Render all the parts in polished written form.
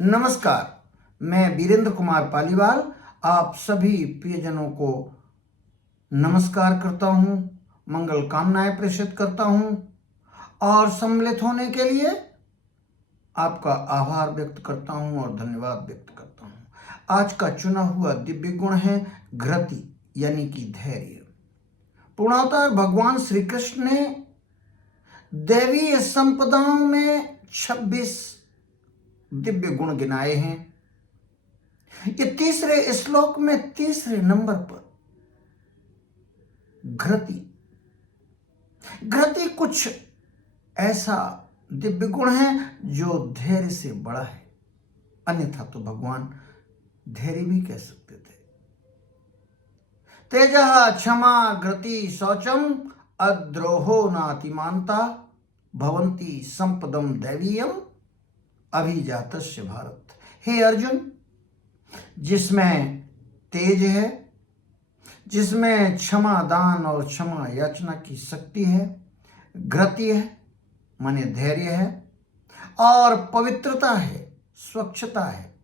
नमस्कार। मैं वीरेंद्र कुमार पालीवाल आप सभी प्रियजनों को नमस्कार करता हूं, मंगल कामनाएं प्रेषित करता हूं और सम्मिलित होने के लिए आपका आभार व्यक्त करता हूं और धन्यवाद व्यक्त करता हूं। आज का चुना हुआ दिव्य गुण है घृति यानी कि धैर्य। पूर्णावतार भगवान श्री कृष्ण ने दैवीय संपदाओं में 26 दिव्य गुण गिनाए हैं। ये तीसरे श्लोक में तीसरे नंबर पर घृति घृति कुछ ऐसा दिव्य गुण है जो धैर्य से बड़ा है, अन्यथा तो भगवान धैर्य भी कह सकते थे। तेजः क्षमा घृति शौचम अद्रोहो नातिमानता भवन्ति संपदम दैवीयम अभिजातस्य भारत। हे अर्जुन, जिसमें तेज है, जिसमें क्षमा दान और क्षमा याचना की शक्ति है, घृति है माने धैर्य है, और पवित्रता है, स्वच्छता है,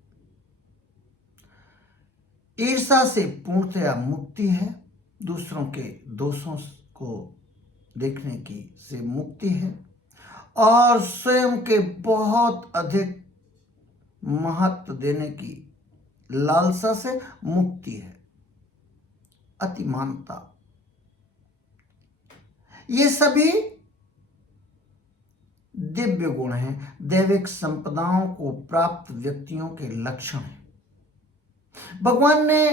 ईर्ष्या से पूर्णतया मुक्ति है, दूसरों के दोषों को देखने की से मुक्ति है, और स्वयं के बहुत अधिक महत्व देने की लालसा से मुक्ति है, अतिमानता। ये सभी दिव्य गुण हैं, दैविक संपदाओं को प्राप्त व्यक्तियों के लक्षण हैं। भगवान ने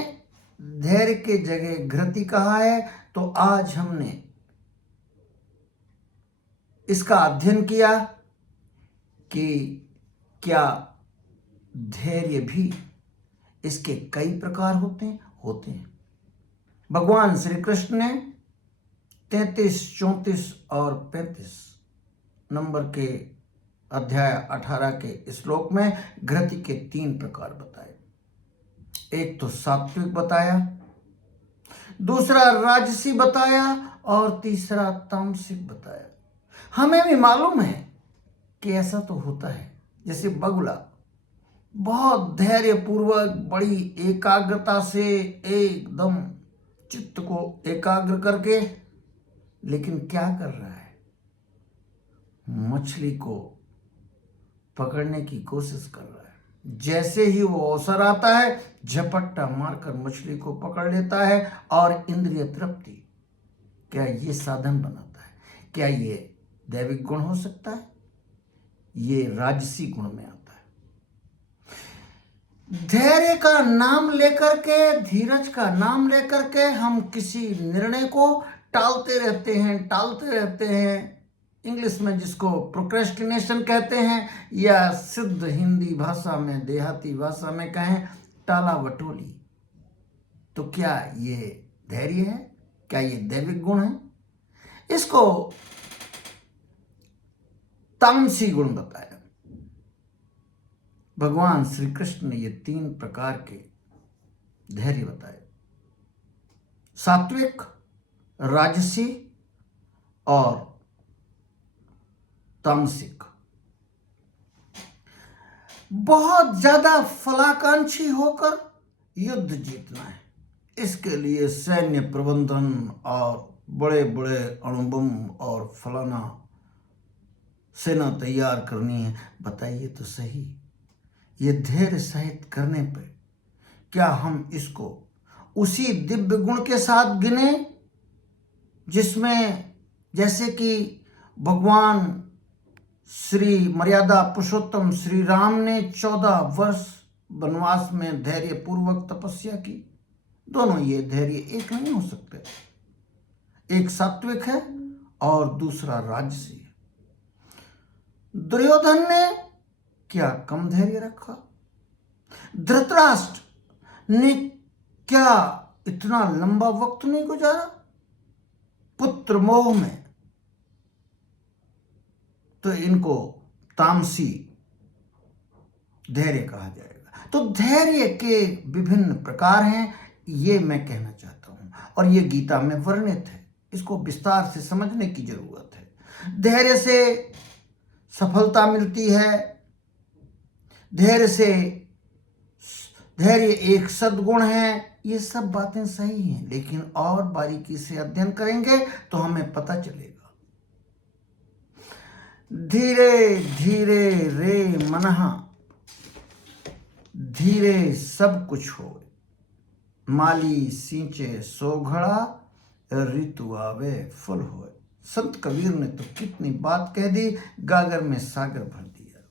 धैर्य के जगह घृति कहा है, तो आज हमने इसका अध्ययन किया कि क्या धैर्य भी इसके कई प्रकार होते हैं। भगवान श्री कृष्ण ने 33, 34 और 35 नंबर के अध्याय 18 के श्लोक में घृति के 3 प्रकार बताए। एक तो सात्विक बताया, दूसरा राजसी बताया और तीसरा तामसिक बताया। हमें भी मालूम है कि ऐसा तो होता है, जैसे बगुला बहुत धैर्य पूर्वक बड़ी एकाग्रता से एकदम चित्त को एकाग्र करके, लेकिन क्या कर रहा है, मछली को पकड़ने की कोशिश कर रहा है। जैसे ही वो अवसर आता है, झपट्टा मारकर मछली को पकड़ लेता है और इंद्रिय तृप्ति। क्या ये साधन बनाता है? क्या ये दैविक गुण हो सकता है? ये राजसी गुण में आता है। धैर्य का नाम लेकर के, धीरज का नाम लेकर के हम किसी निर्णय को टालते रहते हैं। इंग्लिश में जिसको प्रोक्रेस्टिनेशन कहते हैं, या शुद्ध हिंदी भाषा में, देहाती भाषा में कहें, टाला वटोली। तो क्या ये धैर्य है? क्या ये दैविक गुण है? इसको तामसी गुण बताया। भगवान श्री कृष्ण ने ये 3 प्रकार के धैर्य बताए, सात्विक, राजसी और तामसिक। बहुत ज्यादा फलाकांक्षी होकर युद्ध जीतना है, इसके लिए सैन्य प्रबंधन और बड़े बड़े अणुबम और फलाना सेना तैयार करनी है। बताइए तो सही, ये धैर्य सहित करने पर क्या हम इसको उसी दिव्य गुण के साथ गिने जिसमें, जैसे कि भगवान श्री मर्यादा पुरुषोत्तम श्री राम ने 14 वर्ष वनवास में धैर्य पूर्वक तपस्या की? दोनों ये धैर्य एक नहीं हो सकते। एक सात्विक है और दूसरा राजसी है। दुर्योधन ने क्या कम धैर्य रखा? धृतराष्ट्र ने क्या इतना लंबा वक्त नहीं गुजारा पुत्र मोह में? तो इनको तामसी धैर्य कहा जाएगा। तो धैर्य के विभिन्न प्रकार हैं, ये मैं कहना चाहता हूं, और ये गीता में वर्णित है। इसको विस्तार से समझने की जरूरत है। धैर्य से सफलता मिलती है, धैर्य से धैर्य एक सद्गुण है। ये सब बातें सही हैं, लेकिन और बारीकी से अध्ययन करेंगे तो हमें पता चलेगा। धीरे धीरे रे मनहा, धीरे सब कुछ हो। माली सींचे सोघड़ा, ऋतु आवे फल होए। संत कबीर ने तो कितनी बात कह दी, गागर में सागर भर दिया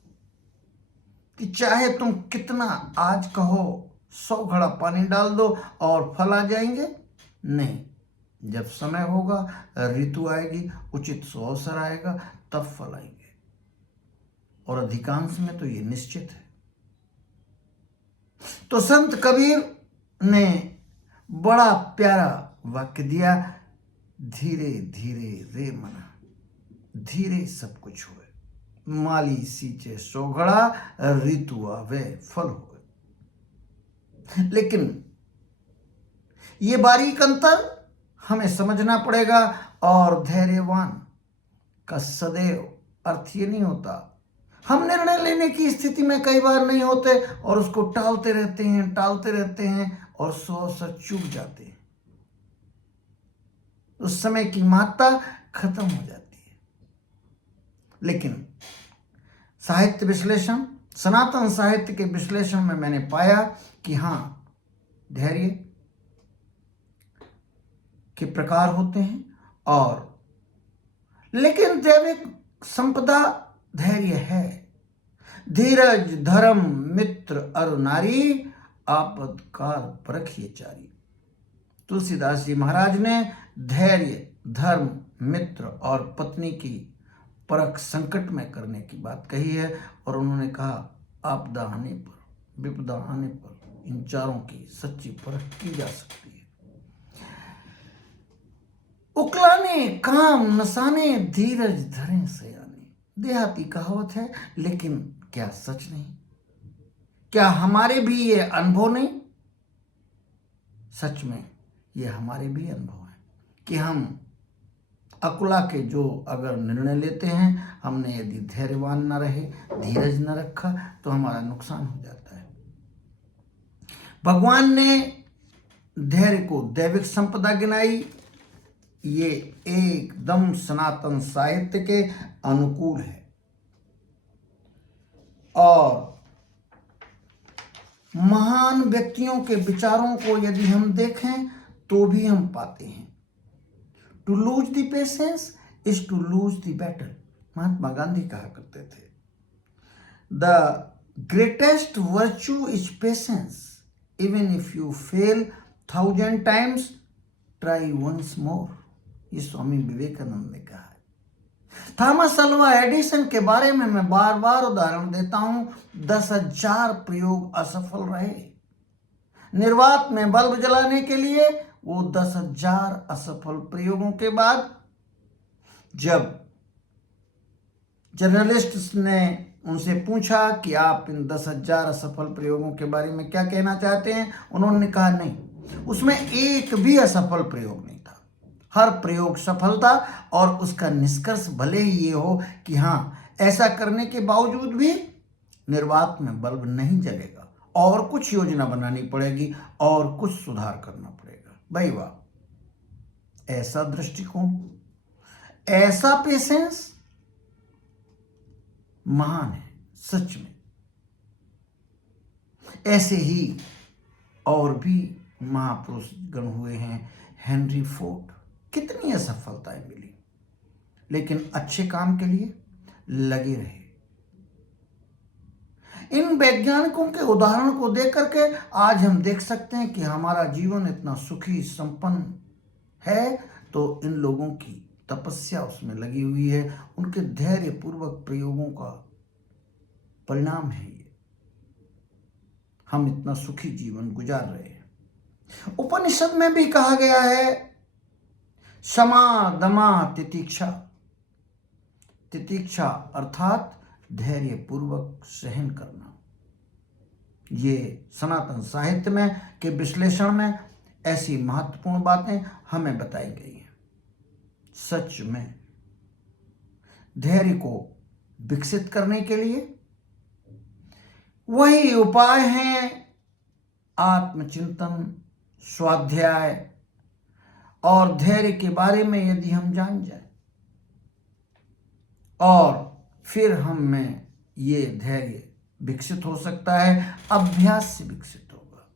कि चाहे तुम कितना आज कहो 100 घड़ा पानी डाल दो और फल आ जाएंगे, नहीं। जब समय होगा, ऋतु आएगी, उचित अवसर आएगा, तब फल आएंगे। और अधिकांश में तो ये निश्चित है। तो संत कबीर ने बड़ा प्यारा वाक्य दिया, धीरे धीरे रे मना, धीरे सब कुछ हुए। माली सींचे सोघड़ा, ऋतु आवे फल हुए। लेकिन ये बारीक अंतर हमें समझना पड़ेगा। और धैर्यवान का सदैव अर्थ ये नहीं होता, हम निर्णय लेने की स्थिति में कई बार नहीं होते और उसको टालते रहते हैं और 100 अवसर चूक जाते हैं। उस समय की महत्ता खत्म हो जाती है। लेकिन साहित्य विश्लेषण, सनातन साहित्य के विश्लेषण में मैंने पाया कि हाँ, धैर्य के प्रकार होते हैं, और लेकिन दैविक संपदा धैर्य है। धीरज धर्म मित्र अरु नारी, आपदकाल परखिए चारी। तुलसीदास जी महाराज ने धैर्य धर्म मित्र और पत्नी की परख संकट में करने की बात कही है। और उन्होंने कहा, आपदा आने पर, विपदा आने पर इन चारों की सच्ची परख की जा सकती है। उकलाने काम नसाने, धीरज धरें सयाने। देहाती कहावत है, लेकिन क्या सच नहीं? क्या हमारे भी ये अनुभव नहीं? सच में ये हमारे भी अनुभव है कि हम अकुला के जो अगर निर्णय लेते हैं, हमने यदि धैर्यवान न रहे, धीरज न रखा, तो हमारा नुकसान हो जाता है। भगवान ने धैर्य को दैविक संपदा गिनाई। ये एकदम सनातन साहित्य के अनुकूल है। और महान व्यक्तियों के विचारों को यदि हम देखें तो भी हम पाते हैं, to lose the patience is to lose the battle. Mahatma Gandhi कहा करते थे, the greatest virtue is patience, even if you fail 1000 times, try once more. ये स्वामी विवेकानंद ने कहा है। थॉमस अल्वा एडिसन के बारे में मैं बार बार उदाहरण देता हूं। 10,000 प्रयोग असफल रहे। निर्वात में बल्ब जलाने के लिए वो 10,000 असफल प्रयोगों के बाद जब जर्नलिस्ट ने उनसे पूछा कि आप इन 10,000 असफल प्रयोगों के बारे में क्या कहना चाहते हैं, उन्होंने कहा नहीं, उसमें एक भी असफल प्रयोग नहीं था। हर प्रयोग सफल था। और उसका निष्कर्ष भले ही ये हो कि हाँ, ऐसा करने के बावजूद भी निर्वात में बल्ब नहीं जलेगा और कुछ योजना बनानी पड़ेगी और कुछ सुधार करना पड़ेगा। भाई वाह, ऐसा दृष्टिकोण, ऐसा पेशेंस महान है सच में। ऐसे ही और भी महापुरुष गण हुए हैं। हेनरी फोर्ड, कितनी असफलताएं मिली, लेकिन अच्छे काम के लिए लगे रहे। इन वैज्ञानिकों के उदाहरण को देख करके आज हम देख सकते हैं कि हमारा जीवन इतना सुखी संपन्न है, तो इन लोगों की तपस्या उसमें लगी हुई है, उनके धैर्य पूर्वक प्रयोगों का परिणाम है ये। हम इतना सुखी जीवन गुजार रहे हैं। उपनिषद में भी कहा गया है, क्षमा दमा तितिक्षा। तितिक्षा अर्थात धैर्य पूर्वक सहन करना। ये सनातन साहित्य में के विश्लेषण में ऐसी महत्वपूर्ण बातें हमें बताई गई हैं। सच में धैर्य को विकसित करने के लिए वही उपाय हैं आत्मचिंतन, स्वाध्याय और धैर्य के बारे में यदि हम जान जाएं और फिर हम में ये धैर्य विकसित हो सकता है, अभ्यास से विकसित होगा।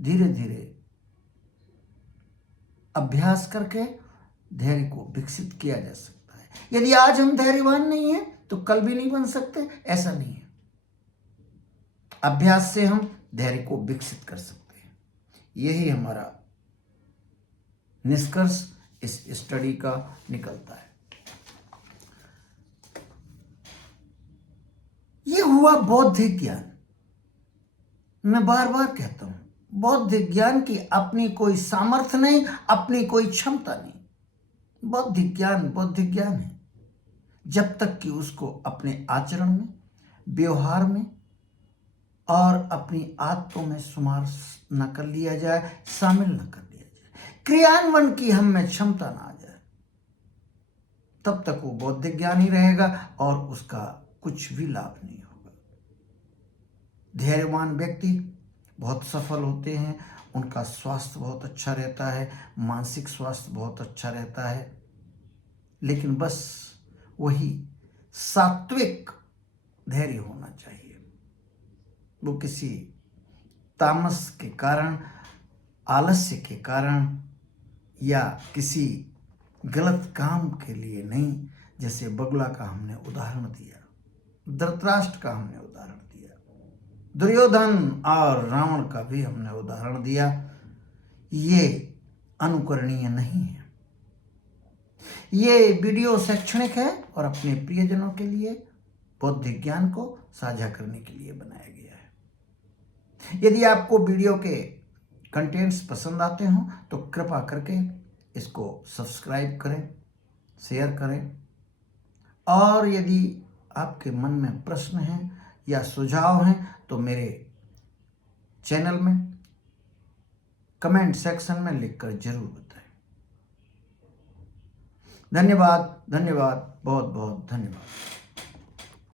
धीरे धीरे अभ्यास करके धैर्य को विकसित किया जा सकता है। यदि आज हम धैर्यवान नहीं हैं तो कल भी नहीं बन सकते, ऐसा नहीं है। अभ्यास से हम धैर्य को विकसित कर सकते हैं। यही हमारा निष्कर्ष इस स्टडी का निकलता है। यह हुआ बौद्धिक ज्ञान। मैं बार बार कहता हूं, बौद्धिक ज्ञान की अपनी कोई सामर्थ्य नहीं, अपनी कोई क्षमता नहीं। बौद्धिक ज्ञान है जब तक कि उसको अपने आचरण में, व्यवहार में और अपनी आदतों में शुमार न कर लिया जाए, शामिल न कर लिया जाए, क्रियान्वयन की हम में क्षमता ना आ जाए, तब तक वो बौद्धिक ज्ञान ही रहेगा और उसका कुछ भी लाभ नहीं होगा। धैर्यवान व्यक्ति बहुत सफल होते हैं, उनका स्वास्थ्य बहुत अच्छा रहता है, मानसिक स्वास्थ्य बहुत अच्छा रहता है। लेकिन बस वही सात्विक धैर्य होना चाहिए। वो किसी तामस के कारण, आलस्य के कारण या किसी गलत काम के लिए नहीं। जैसे बगुला का हमने उदाहरण दिया, धृतराष्ट्र का हमने उदाहरण दिया, दुर्योधन और रावण का भी हमने उदाहरण दिया। ये अनुकरणीय नहीं है। ये वीडियो शैक्षणिक है और अपने प्रियजनों के लिए बौद्धिक ज्ञान को साझा करने के लिए बनाया गया है। यदि आपको वीडियो के कंटेंट्स पसंद आते हों तो कृपा करके इसको सब्सक्राइब करें, शेयर करें और यदि आपके मन में प्रश्न हैं या सुझाव हैं तो मेरे चैनल में कमेंट सेक्शन में लिखकर जरूर बताएं। धन्यवाद, बहुत बहुत धन्यवाद।